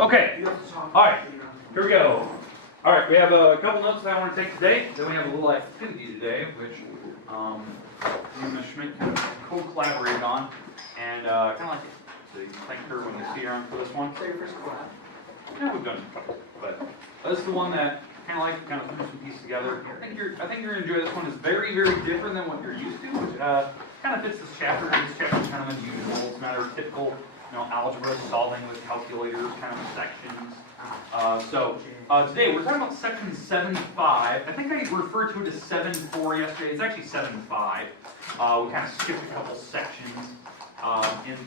Okay, alright, here we go. Alright, we have a couple notes that I want to take today. Then we have a little activity today, which me and Ms. Schmidt kind of co-collaborated on. And kind of like it. So you can thank her when you see her on for this one. So your first collab? Yeah, we've done a couple. But this is the one that kind of put some pieces together. I think you're gonna enjoy this one. It's very, very different than what you're used to, which kind of fits this chapter. This chapter is kind of unusual. It's not our typical, algebra solving with calculators kind of sections. Today we're talking about section 7.5. I think I referred to it as 7.4 yesterday. It's actually 7.5. We kind of skipped a couple sections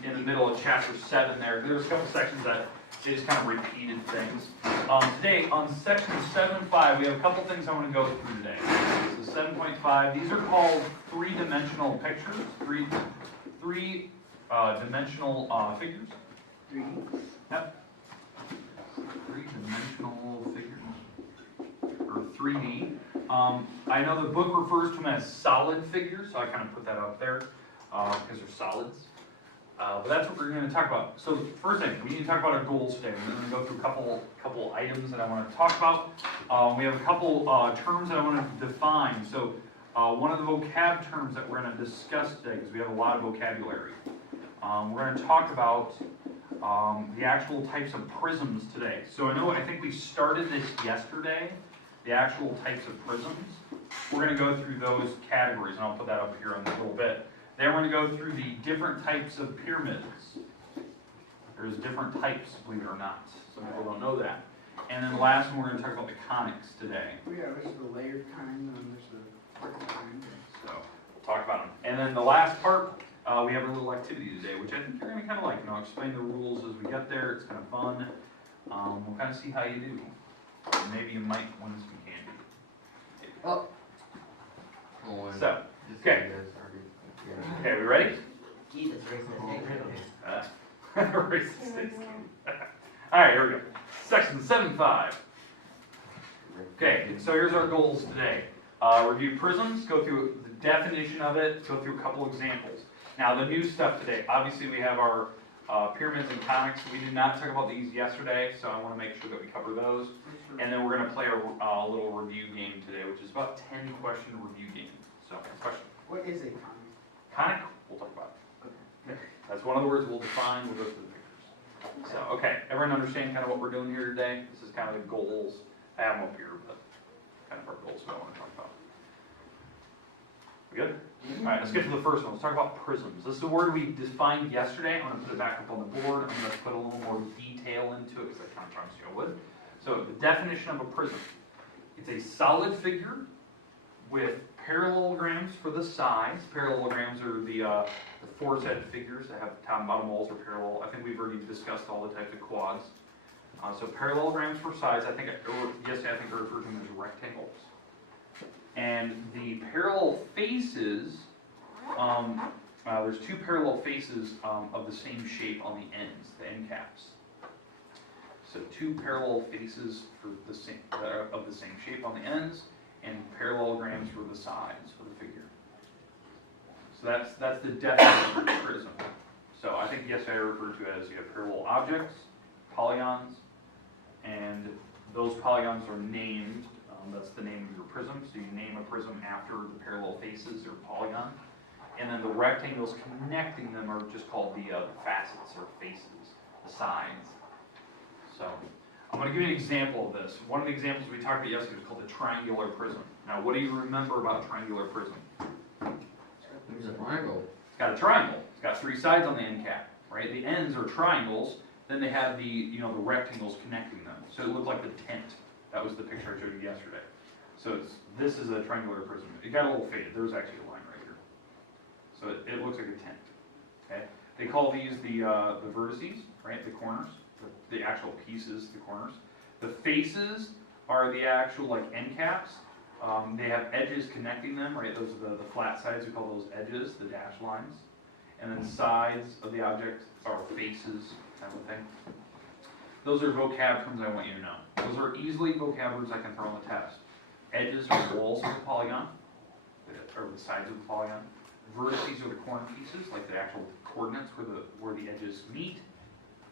in the middle of chapter 7 there. There's a couple sections that they just kind of repeated things. Today on section 7.5 we have a couple things I want to go through today. So 7.5, these are called three-dimensional pictures, three-dimensional figures. 3D? Yep. Three-dimensional figures, or 3D. I know the book refers to them as solid figures, so I kind of put that up there because they're solids. But that's what we're going to talk about. So first thing, we need to talk about our goals today. We're going to go through a couple items that I want to talk about. We have a couple terms that I want to define. So one of the vocab terms that we're going to discuss today, because we have a lot of vocabulary, we're going to talk about the actual types of prisms today. So I think we started this yesterday, the actual types of prisms. We're going to go through those categories, and I'll put that up here in a little bit. Then we're going to go through the different types of pyramids. There's different types, believe it or not. Some people don't know that. And then the last one, we're going to talk about the conics today. Yeah, there's the layered kind, and then there's the vertical kind. So, talk about them. And then the last part, we have a little activity today, which I think you're going to kind of like. Explain the rules as we get there. It's kind of fun. We'll kind of see how you do. And maybe you might win some candy. Oh. So, okay. Okay, we ready? Alright, here we go. Section 7.5. Okay, so here's our goals today. Review prisms, go through the definition of it, go through a couple examples. Now the new stuff today, obviously we have our pyramids and conics. We did not talk about these yesterday, so I want to make sure that we cover those. And then we're going to play a little review game today, which is about 10-question review game. So, question. What is a conic? Conic, we'll talk about it. Okay. That's one of the words we'll define, we'll go through the pictures. So, okay, everyone understand kind of what we're doing here today? This is kind of the goals. I have them up here, but kind of our goals what I want to talk about. We good? Alright, let's get to the first one. Let's talk about prisms. This is a word we defined yesterday. I'm going to put it back up on the board. I'm going to put a little more detail into it because I kind of promised you I would. So, the definition of a prism. It's a solid figure with parallelograms for the sides. Parallelograms are the four-sided figures that have top and bottom walls are parallel. I think we've already discussed all the types of quads. So parallelograms for sides, yesterday I think I referred to them as rectangles. And the parallel faces, there's two parallel faces of the same shape on the ends, the end caps. So two parallel faces for the same of the same shape on the ends, and parallelograms for the sides of the figure. So that's the definition of a prism. So I think yesterday I referred to it as you have parallel objects, polygons, and those polygons are named. That's the name of your prism. So you name a prism after the parallel faces or polygon. And then the rectangles connecting them are just called the facets or faces, the sides. So I'm going to give you an example of this. One of the examples we talked about yesterday was called the triangular prism. Now, what do you remember about a triangular prism? There's a triangle. It's got a triangle. It's got three sides on the end cap, right? The ends are triangles. Then they have the rectangles connecting them. So it looked like the tent. That was the picture I showed you yesterday. So this is a triangular prism. It got a little faded. There was actually a line right here. So it looks like a tent. Okay. They call these the vertices, right? The corners. The actual pieces, the corners. The faces are the actual end caps. They have edges connecting them, right? Those are the flat sides, we call those edges, the dashed lines. And then sides of the object are faces, type of thing. Those are vocab terms I want you to know. Those are easily vocab words I can throw on the test. Edges are the walls of the polygon, or the sides of the polygon. Vertices are the corner pieces, like the actual coordinates where the edges meet.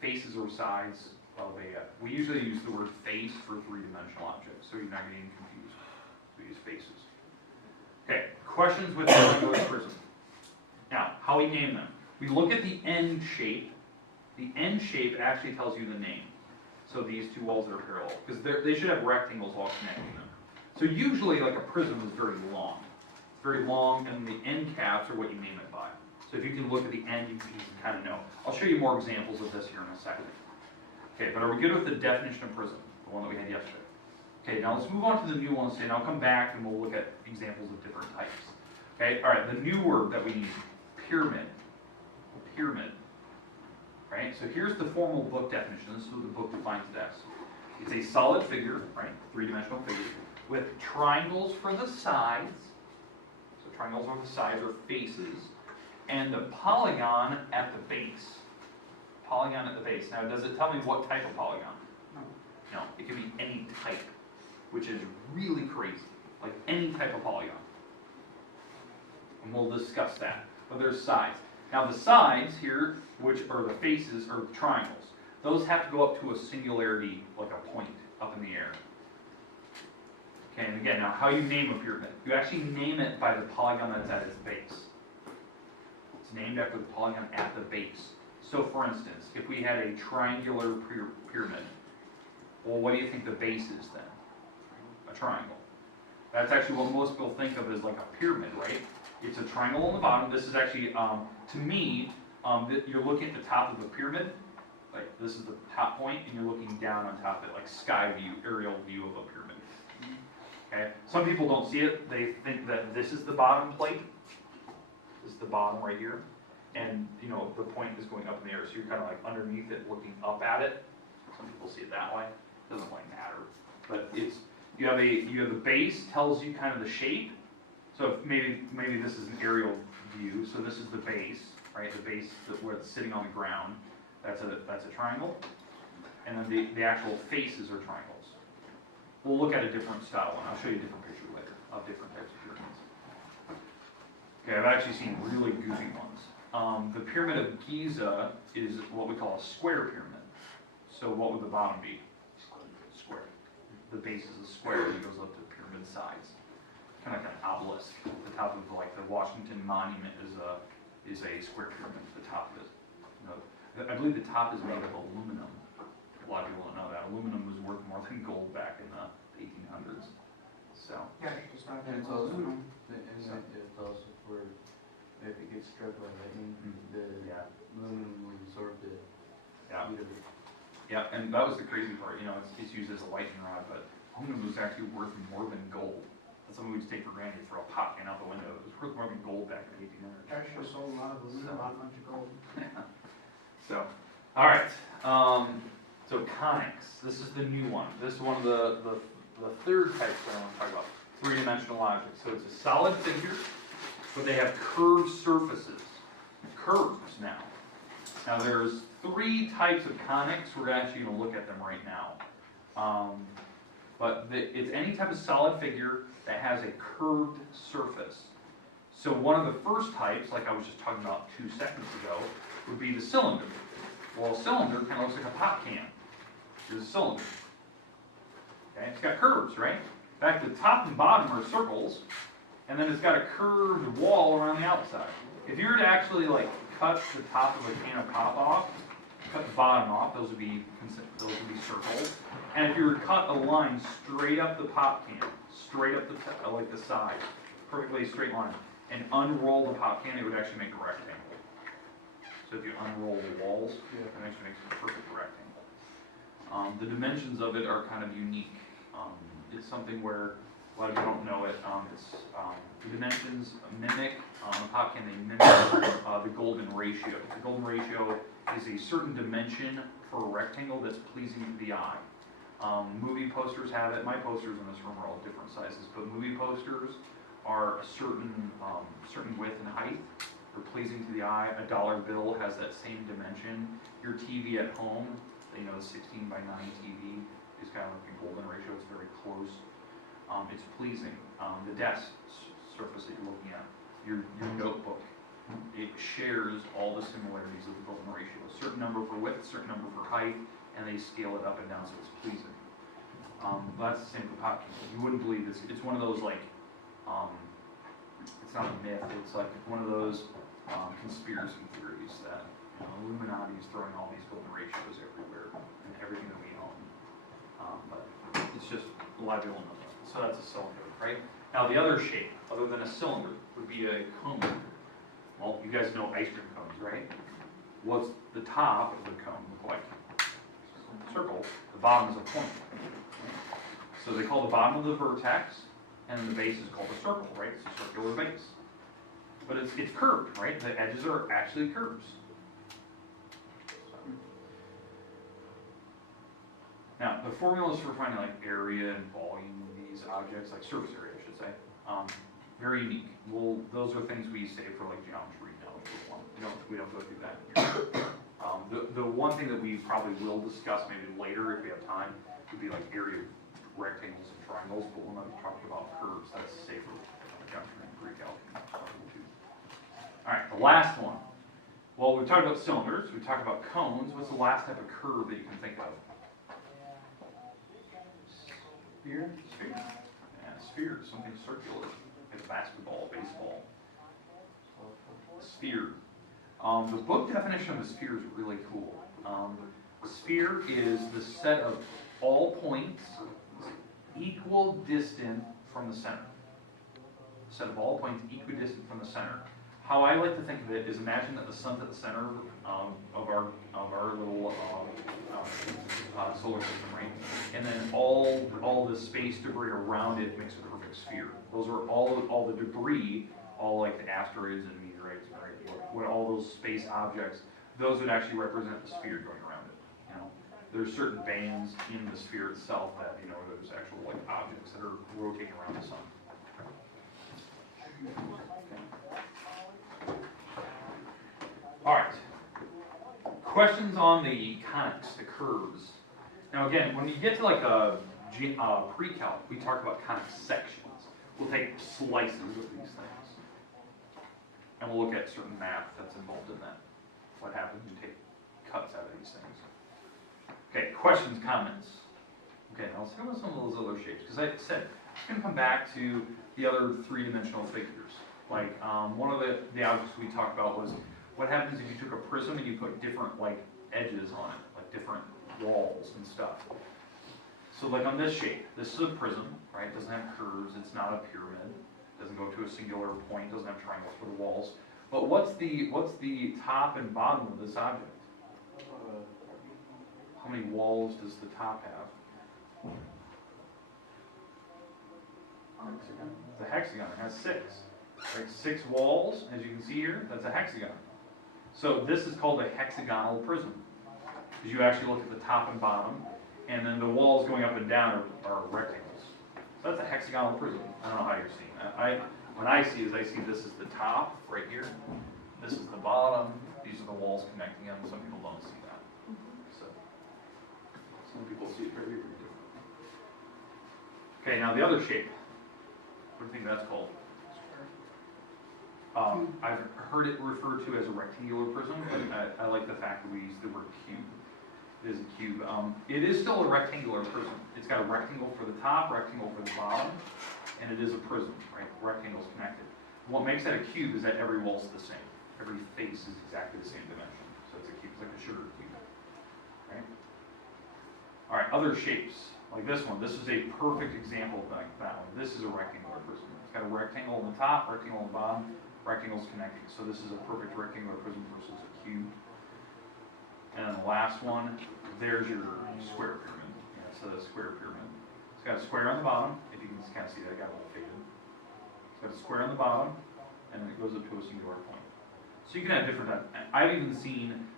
Faces or sides well, we usually use the word face for three-dimensional objects, so you're not getting confused. We use faces. Okay, questions with the triangular prism. Now, how we name them. We look at the end shape. The end shape actually tells you the name. So these two walls that are parallel, because they should have rectangles all connecting them. So usually, like a prism is very long. It's very long, and the end caps are what you name it by. So if you can look at the end, you can kind of know. I'll show you more examples of this here in a second. Okay, but are we good with the definition of prism, the one that we had yesterday? Okay, now let's move on to the new ones, and I'll come back and we'll look at examples of different types. Okay, all right, the new word that we need, pyramid. Pyramid. Right, so here's the formal book definition. This is what the book defines it as. It's a solid figure, right, three-dimensional figure, with triangles for the sides. So triangles on the sides are faces, and the polygon at the base. Polygon at the base. Now, does it tell me what type of polygon? No. No, it can be any type, which is really crazy. Like any type of polygon. And we'll discuss that. But there's sides. Now the sides here, which are the faces, are triangles. Those have to go up to a singularity, like a point up in the air. Okay, and again, now how you name a pyramid. You actually name it by the polygon that's at its base. It's named after the polygon at the base. So for instance, if we had a triangular pyramid, well, what do you think the base is then? A triangle. That's actually what most people think of as like a pyramid, right? It's a triangle on the bottom. This is actually, to me, you're looking at the top of the pyramid. Like this is the top point, and you're looking down on top of it, like sky view, aerial view of a pyramid. Okay. Some people don't see it. They think that this is the bottom plate. This is the bottom right here, and you know the point is going up in the air, so you're kind of like underneath it, looking up at it. Some people see it that way. It doesn't really matter, but it's you have the base tells you kind of the shape. So if maybe this is an aerial view. So this is the base, right? The base where it's sitting on the ground. That's a triangle. And then the actual faces are triangles. We'll look at a different style one. I'll show you a different picture later of different types of pyramids. Okay, I've actually seen really goofy ones. The Pyramid of Giza is what we call a square pyramid. So what would the bottom be? Square. The base is a square that goes up to the pyramid sides. Kind of like an obelisk. The top of like the Washington Monument is a square pyramid. The top of it. You know, I believe the top is made of aluminum. A lot of people don't know that. Aluminum was worth more than gold back in the 1800s. So. Yeah, it's not And that it's also, aluminum. it's also for, if it gets struck by lightning, the aluminum will absorb the Yeah. heat of it. Yeah, and that was the crazy part. You know, it's used as a lightning rod, but aluminum was actually worth more than gold. That's something we just take for granted. Throw a pot can out the window. It was worth more than gold back in the 1800s. Actually sold a lot of aluminum, a bunch of gold. So, all right. So conics. This is the new one. This is one of the third type that I want to talk about. Three-dimensional objects. So it's a solid figure, but they have curved surfaces. Curves now. Now there's three types of conics. We're actually going to look at them right now. But it's any type of solid figure that has a curved surface. So one of the first types, like I was just talking about 2 seconds ago, would be the cylinder. Well, a cylinder kind of looks like a pop can. Here's a cylinder. Okay, it's got curves, right? In fact, the top and bottom are circles, and then it's got a curved wall around the outside. If you were to actually like cut the top of a can of pop off, cut the bottom off, those would be circles. And if you were to cut a line straight up the pop can, straight up like the side, perfectly straight line, and unroll the pop can, it would actually make a rectangle. So if you unroll the walls, it actually makes a perfect rectangle. The dimensions of it are kind of unique. It's something where a lot of people don't know it. The dimensions mimic, the pop can, they mimic the golden ratio. The golden ratio is a certain dimension for a rectangle that's pleasing to the eye. Movie posters have it. My posters in this room are all different sizes, but movie posters are a certain width and height. They're pleasing to the eye. A dollar bill has that same dimension. Your TV at home, you know, the 16 by 9 TV is kind of like a golden ratio. It's very close. It's pleasing. The desk surface that you're looking at, your notebook, it shares all the similarities of the Bolton ratio. A certain number for width, a certain number for height, and they scale it up and down so it's pleasing. That's the same for Kropotkin. You wouldn't believe this. It's one of those like, it's not a myth. It's like one of those conspiracy theories that Illuminati is throwing all these Bolton ratios everywhere and everything that we own. But it's just a lot of people know that. So that's a cylinder, right? Now the other shape, other than a cylinder, would be a cone. Well, you guys know ice cream cones, right? What's the top of the cone look like? Circle. The bottom is a point. So they call the bottom of the vertex, and the base is called a circle, right? It's a circular base. But it's curved, right? The edges are actually curves. Now, the formulas for finding like area and volume of these objects, like surface area, I should say, very unique. Well, those are things we save for like geometry and algebra 1. We don't go through that here. The one thing that we probably will discuss maybe later if we have time would be like area of rectangles and triangles, but when I'm talking about curves, that's safe for geometry and Greek algebra 2. All right, the last one. Well, we've talked about cylinders, we've talked about cones. What's the last type of curve that you can think of? Sphere? Sphere. Yeah, sphere, something circular. Like a basketball, baseball. Sphere. The book definition of a sphere is really cool. A sphere is the set of all points equal distant from the center. Set of all points equidistant from the center. How I like to think of it is imagine that the sun's at the center of our little solar system, right? And then all the space debris around it makes a perfect sphere. Those are all the debris, all like the asteroids and meteorites, right? What all those space objects, those would actually represent the sphere going around it. There's certain bands in the sphere itself that there's actual like objects that are rotating around the sun. All right. Questions on the conics, the curves. Now again, when you get to like a pre-calc, we talk about conic sections. We'll take slices of these things. And we'll look at certain math that's involved in that. What happens when you take cuts out of these things. Okay, questions, comments. Okay, now let's talk about some of those other shapes. Because like I said, I'm going to come back to the other three-dimensional figures. Like one of the objects we talked about was what happens if you took a prism and you put different like edges on it, like different walls and stuff. So like on this shape, this is a prism, right? It doesn't have curves, it's not a pyramid, it doesn't go to a singular point, doesn't have triangles for the walls. But what's the top and bottom of this object? How many walls does the top have? It's a hexagon, it has 6. Right? 6 walls, as you can see here, that's a hexagon. So this is called a hexagonal prism. Because you actually look at the top and bottom, and then the walls going up and down are rectangles. So that's a hexagonal prism. I don't know how you're seeing that. When I see this is the top right here. This is the bottom. These are the walls connecting them. Some people don't see that. So some people see it very, very different. Okay, now the other shape. What do you think that's called? I've heard it referred to as a rectangular prism, but I like the fact that we use the word cube. It is a cube. It is still a rectangular prism. It's got a rectangle for the top, rectangle for the bottom, and it is a prism, right? Rectangles connected. What makes that a cube is that every wall's the same. Every face is exactly the same dimension. So it's a cube. It's like a sugar cube, right? All right, other shapes, like this one. This is a perfect example of that one. This is a rectangular prism. It's got a rectangle on the top, rectangle on the bottom, rectangles connecting. So this is a perfect rectangular prism versus a cube. And then the last one, there's your square pyramid. Yeah, so the square pyramid. It's got a square on the bottom. If you can kind of see that, it got a little faded. It's got a square on the bottom, and then it goes up to a singular point. So you can have different. I've even seen,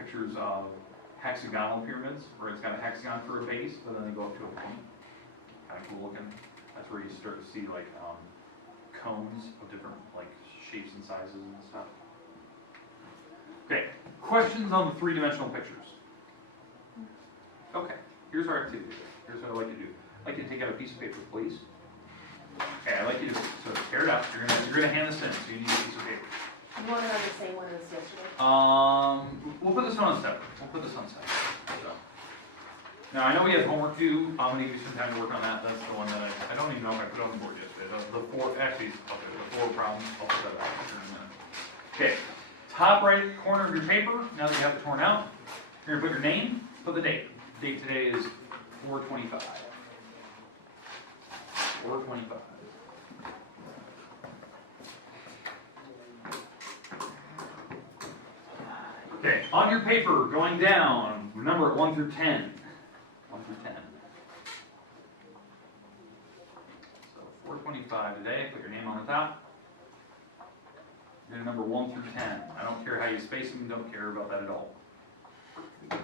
pictures of hexagonal pyramids where it's got a hexagon for a base, but then they go up to a point. Kind of cool looking. That's where you start to see like cones of different like shapes and sizes and stuff. Okay, questions on the three-dimensional pictures? Okay, here's our activity. Here's what I'd like to do. I'd like you to take out a piece of paper, please. Okay, I'd like you to tear it up. You're gonna hand this in, so you need a piece of paper. You want it on the same one as yesterday? We'll put this one on separate. We'll put this on separate. So. Now, I know we have homework due. I'm gonna give you some time to work on that. That's the one that I don't even know if I put on the board yesterday. The four, actually, okay, the 4 problems. I'll put that out here in a minute. Okay, top right corner of your paper, now that you have it torn out, you're gonna put your name, put the date. Date today is 4/25. 4/25. Okay, on your paper, going down, number it 1 through 10. 1 through 10. So 4/25 today, put your name on the top. You're gonna number 1 through 10. I don't care how you space them, don't care about that at all. Wait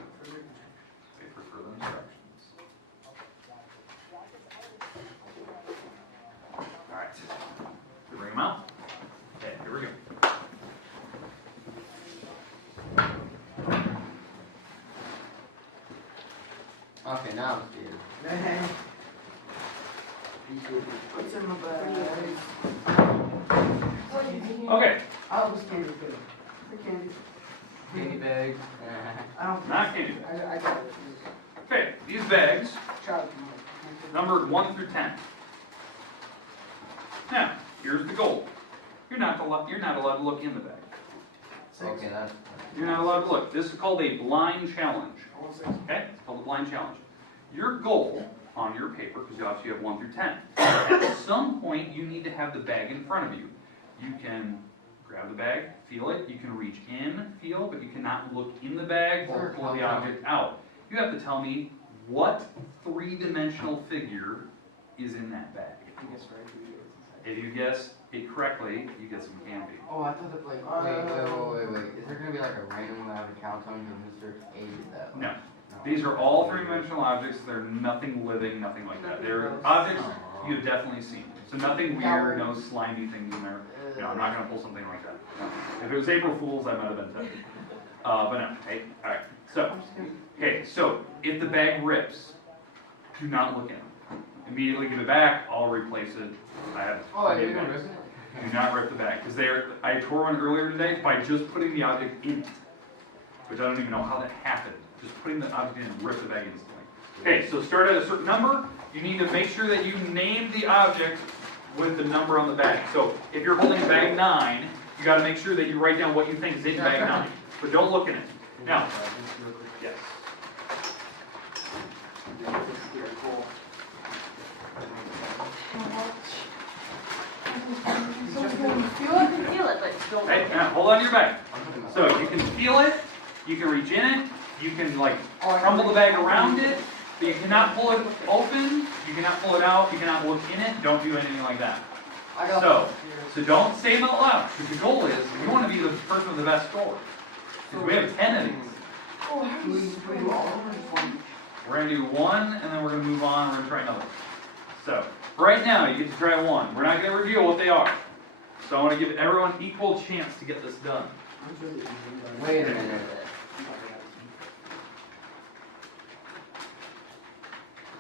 for further instructions. Alright, bring them out. Okay, here we go. Okay, now I'm scared. What's in my bag? What did you hear? Okay, Oh, it was candy too. The candy. Candy bags. I don't. not candy. I got it. Okay, these bags, Child. numbered 1 through 10. Now, here's the goal. You're not allowed to look in the bag. Okay, that's. You're not allowed to look. This is called a blind challenge. I want 6. Okay? It's called a blind challenge. Your goal on your paper, because you obviously have 1 through 10, at some point you need to have the bag in front of you. You can grab the bag, feel it. You can reach in, feel, but you cannot look in the bag or pull the object out. You have to tell me what 3-dimensional figure is in that bag. I guess right. If you guess it correctly, you get some candy. Oh, I thought the wait. Is there gonna be like a random one I have to count on to Mr. A is that one? No. These are all 3-dimensional objects. They're nothing living, nothing like that. They're objects you've definitely seen. So nothing weird, no slimy things in there. No, I'm not gonna pull something like that. No. If it was April Fool's, I might have been tempted. But no. Hey, all right. So, okay. So if the bag rips, do not look in it. Immediately give it back. I'll replace it. I have. Oh, you're gonna rip it? Do not rip the bag because I tore one earlier today by just putting the object in it, which I don't even know how that happened. Just putting the object in and rip the bag instantly. Okay, so start at a certain number. You need to make sure that you name the object with the number on the bag. So if you're holding bag 9, you got to make sure that you write down what you think is in bag 9, but don't look in it. Now, yes. So you can feel it, but don't. Hey, now hold on to your bag. So you can feel it. You can reach in it. You can like crumble the bag around it. But you cannot pull it open. You cannot pull it out. You cannot look in it. Don't do anything like that. So don't say them out loud. Because the goal is you want to be the person with the best score. Because we have 10 of these. We're going to do 1, and then we're going to move on. We're going to try another. So right now you get to try 1. We're not going to reveal what they are. So I want to give everyone equal chance to get this done. Wait a minute.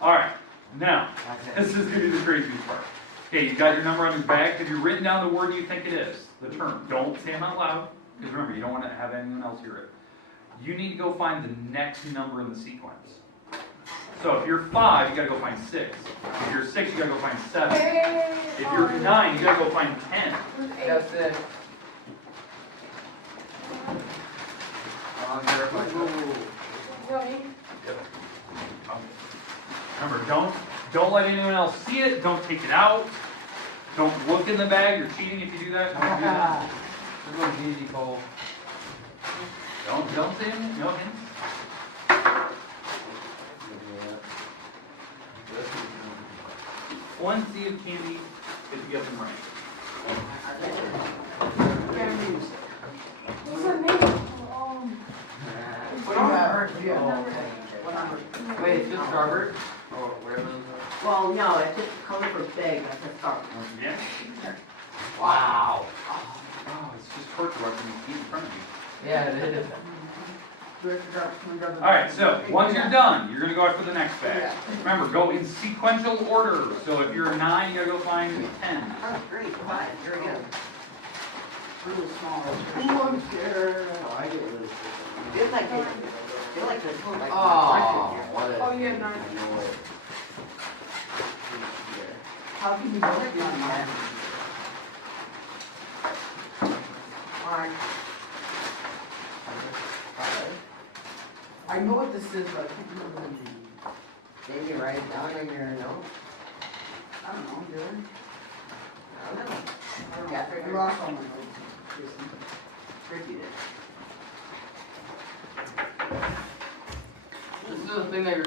Alright, now, this is going to be the craziest part. Okay, you got your number on your bag. Have you written down the word you think it is? The term. Don't say them out loud, because remember, you don't want to have anyone else hear it. You need to go find the next number in the sequence. So if you're 5, you got to go find 6. If you're 6, you got to go find 7. If you're 9, you got to go find 10. That's it. Right. Remember, don't let anyone else see it. Don't take it out. Don't look in the bag. You're cheating if you do that. Don't do that. This one's easy, Cole. Don't say anything. No hints. Plenty of candy if you get them right. Those are made. Wait, it's just Starboard? Or whatever those are? Well, no, it's just color for big, that's a start. Yeah. Wow. Oh, it's just torture watching you eat in front of you. Yeah, it is. All right, so once you're done, you're going to go after the next bag. Remember, go in sequential order. So if you're 9, you got to go find 10. Oh, great, fine, very good. really small. Ooh, I'm scared. Oh, I get really sick. Feels like they, feel like they're so like. Oh, what a. Oh, you had 9. I know it. How can you both be on that? Alright. I know what this is, but I can't remember the name. Maybe write it down in your note. I don't know, did I? I don't know. I don't know. Yeah, I lost all my notes, Jason. Ricky did. This is the thing that you're